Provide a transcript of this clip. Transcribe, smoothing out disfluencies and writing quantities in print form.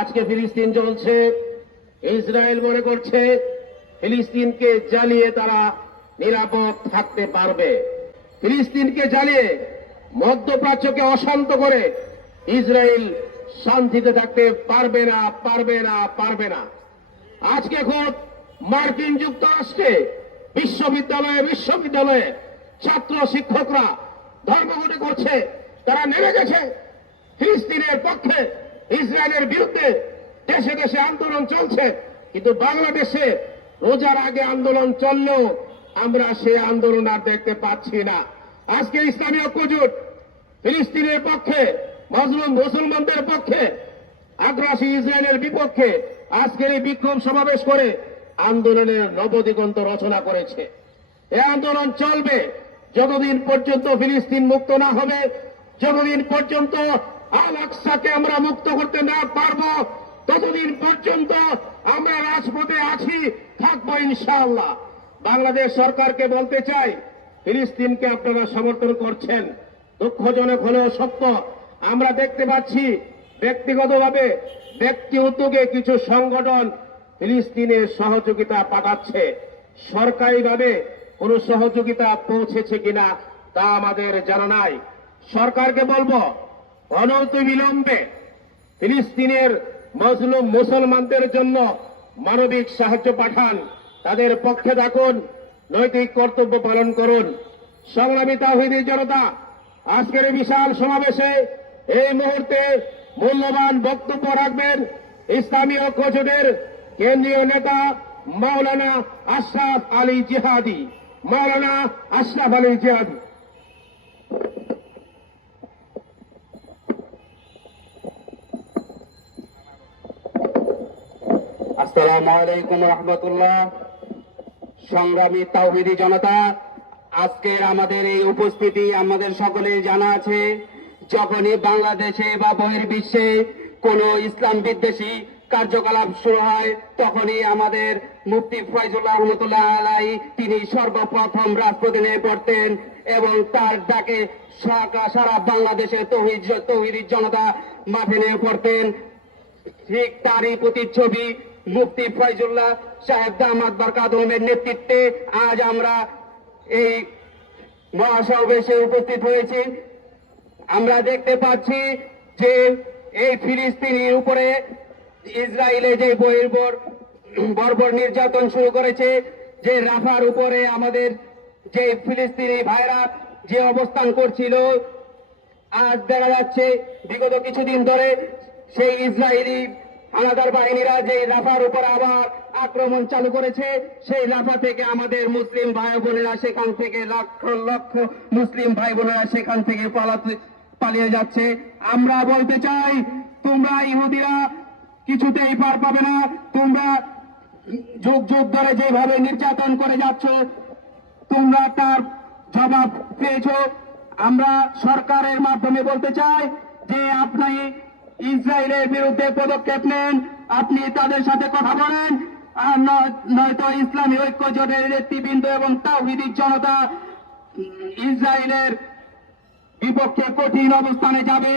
আজকে ফিলিস্তিন চলছে, ইসরায়েল মনে করছে ফিলিস্তিনকে জ্বালিয়ে তারা নিরাপদ থাকতে পারবে। ফিলিস্তিনকে জ্বালিয়ে মধ্যপ্রাচ্যকে অশান্ত করে ইসরায়েল শান্তিতে থাকতে পারবে না, পারবে না, পারবে না। আজকে খোদ মার্কিন যুক্তরাষ্ট্রে বিশ্ববিদ্যালয়ে ছাত্র শিক্ষকরা ধর্মঘট করছে, তারা নেমে গেছে ফিলিস্তিনের পক্ষে, ইসরায়েলের বিরুদ্ধে। দেশে দেশে আন্দোলন চলছে, কিন্তু বাংলাদেশে রোজার আগে আন্দোলন চললেও আমরা সেই আন্দোলন আর দেখতে পাচ্ছি না। আজকে ইসলামী ঐক্যজোট ফিলিস্তিনের পক্ষে, মজলুম মুসলমানদের পক্ষে, আগ্রাসী ইসরায়েলের বিপক্ষে আজকের এই বিক্ষোভ সমাবেশ করে আন্দোলনের নবদিগন্ত রচনা করেছে। এই আন্দোলন চলবে যতদিন পর্যন্ত ফিলিস্তিন মুক্ত না হবে, যতদিন পর্যন্ত আল আকসাকে আমরা মুক্ত করতে না পারবো, ততদিন পর্যন্ত আমরা রাজপথে আছি, থাকবো ইনশাআল্লাহ। বাংলাদেশ সরকারকে বলতে চাই, ফিলিস্তিনকে আপনারা সমর্থন করছেন, দুঃখজনক হলেও সত্য। আমরা দেখতে পাচ্ছি ব্যক্তিগতভাবে, ব্যক্তি উদ্যোগে কিছু সংগঠন ফিলিস্তিনের সহযোগিতা পাঠাচ্ছে। সরকারিভাবে কোন সহযোগিতা পৌঁছেছে কিনা তা আমাদের জানা নাই। সরকারকে বলবো, অনতিবিলম্বে ফিলিস্তিনের মজলুম মুসলমানদের জন্য মানবিক সাহায্য পাঠান, তাদের পক্ষে থাকুন, নৈতিক কর্তব্য পালন করুন। সংগ্রামী তাওহীদি জনতা, আজকের বিশাল সমাবেশে এই মুহূর্তে মূল্যবান বক্তব্য রাখবেন ইসলামী ঐক্যজোটের কেন্দ্রীয় নেতা মাওলানা আশরাফ আলী জিহাদি। মাওলানা আশরাফ আলী জিহাদি। আসসালামু আলাইকুম রহমতুল্লাহ। সংগ্রামী তাওহীদি জনতা, আজকের আমাদের এই উপস্থিতি আমাদের সকলেই জানা আছে। যখনই বাংলাদেশে বা বহির্বিশ্বে কোন ইসলাম বিদ্বেষী কার্যকলাপ শুরু হয়, তখনই আমাদের মুফতি ফয়জুল্লাহ রহমতুল্লাহ আলাই তিনি সর্বপ্রথম রাজপথে নেমে পড়তেন এবং তার ডাকে সারা বাংলাদেশে তৌহিদি জনতা মাঠে নেমে পড়তেন। ঠিক তারই প্রতিচ্ছবি মুফতি ফয়জুল্লাহ সাহেব দামাত বরকাতুহুমের নেতৃত্বে আজ আমরা এই মহাসমাবেশে উপস্থিত হয়েছি। আমরা দেখতে পাচ্ছি যে এই ফিলিস্তিনের উপরে ইসরায়েলে যে বর্বর নির্যাতন শুরু করেছে, যে রাফার উপরে আমাদের যে ফিলিস্তিনি ভাইরা যে অবস্থান করছিল, আজ দেখা যাচ্ছে বিগত কিছুদিন ধরে সেই ইসরায়েলি হানাদার বাহিনীরা যে রাফার উপর আবার আক্রমণ চালু করেছে, সেই রাফা থেকে আমাদের মুসলিম ভাই বোনেরা সেখান থেকে লক্ষ লক্ষ মুসলিম ভাই বোনেরা সেখান থেকে পালিয়ে যাচ্ছে। আমরা বলতে চাই, তোমরা ইহুদিরা কিছুতেই পার পাবে না। তোমরা যুগ যুগ ধরে যেভাবে নির্যাতন করে যাচ্ছ, তোমরা তার জবাব পেয়েছ। আমরা সরকারের মাধ্যমে বলতে চাই যে আপনি ইসরায়েলের বিরুদ্ধে পদক্ষেপ নেন, আপনি তাদের সাথে কথা বলেন, আর নয়তো ইসলামী ঐক্যজোটের নেতৃবৃন্দ এবং তাওহীদি জনতা ইসরায়েলের বিপক্ষে কঠিন অবস্থানে যাবে।